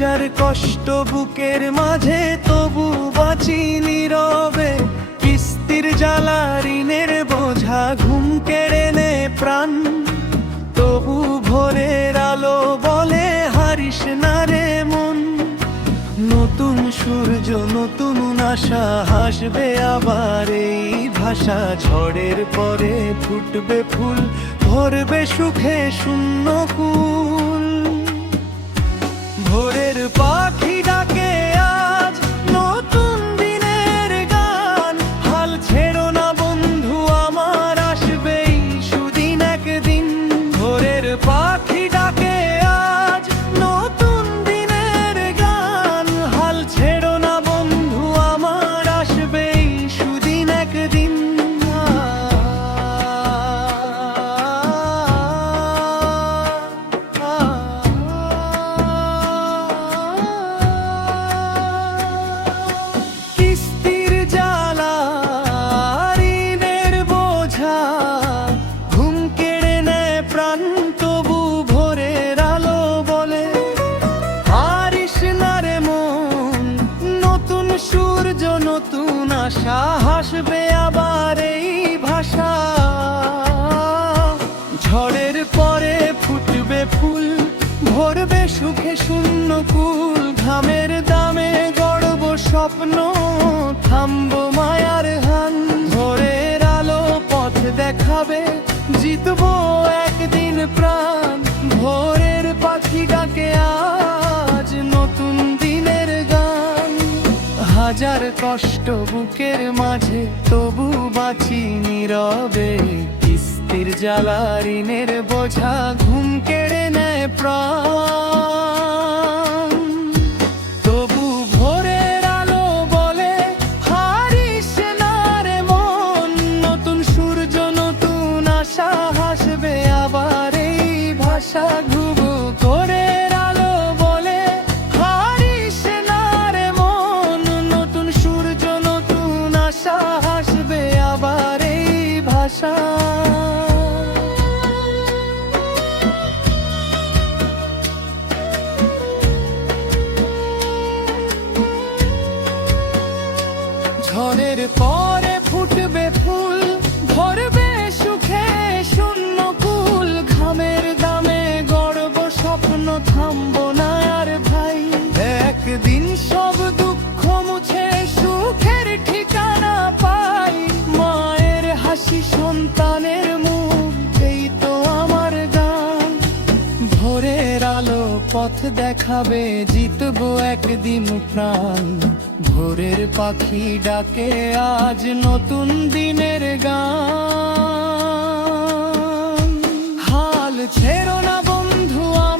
হাজার কষ্ট বুকের মাঝে তবু বাঁচি নীরবে। কিস্তির জ্বালা ঋণের বোঝা ঘুম কেড়ে নে প্রাণ, তবু ভোরের আলো বলে হারিস না রে মন। নতুন সূর্য নতুন আশা হাসবে আবার এই ভাষা। ঝড়ের পরে ফুটবে ফুল, ভরবে সুখে শূন্য কুল। ভোরের পাখি ডাকে আজ নতুন দিনের গান। হাল ছেড়ো না বন্ধু আমার, আসবেই সুদিন একদিন। ভোরের পাখি ডাকে আজ নতুন দিনের গান। হাল ছেড়ো না বন্ধু আমার, আসবেই সুদিন একদিন। কিস্তির জ্বালা ঋণের বোঝা ঘুম কেড়ে নেয় প্রাণ, তবু ভোরের আলো বলে হারিস না রে মন। নতুন সূর্য নতুন আশা হাসবে আবার এই ভাষা। ঝড়ের পরে ফুটবে ফুল, ভরবে সুখে শূন্য কুল। ঘামের দামে গড়ব স্বপ্ন, থামবো মায়ার হান। ভোরের আলো পথ দেখাবে, জিতবো একদিন প্রাণ। ভোরের পাখি ডাকে আজ নতুন দিনের গান। হাজার কষ্ট বুকের মাঝে তবু বাঁচি নীরবে। কিস্তির জ্বালা ঋণের বোঝা ঘুম কেড়ে নেয় প্রাণ, তবু ভোরের আলো বলে হারিস না রে মন। নতুন সূর্য নতুন আশা হাসবে আবার এই ভাষা। ঘুঘু ভোরের আলো বলে হারিস না রে মন। নতুন সূর্য নতুন আশা হাসবে আবার এই ভাষা। ঝড়ের পরে ফুটবে ফুল, ভরবে সুখে শূন্য কুল। ঘামের দামে গড়ব স্বপ্ন, থামবো না আর ভাই। একদিন সব দুঃখ মুছে সুখের ঠিকানা পাই। মায়ের হাসি সন্তানের মুখ, এই তো আমার গান। ভোরের আলো পথ দেখাবে, জিতবো একদিন প্রাণ। ভোরের পাখি ডাকে আজ নতুন দিনের গান। হাল ছেড়ো না বন্ধু আমার।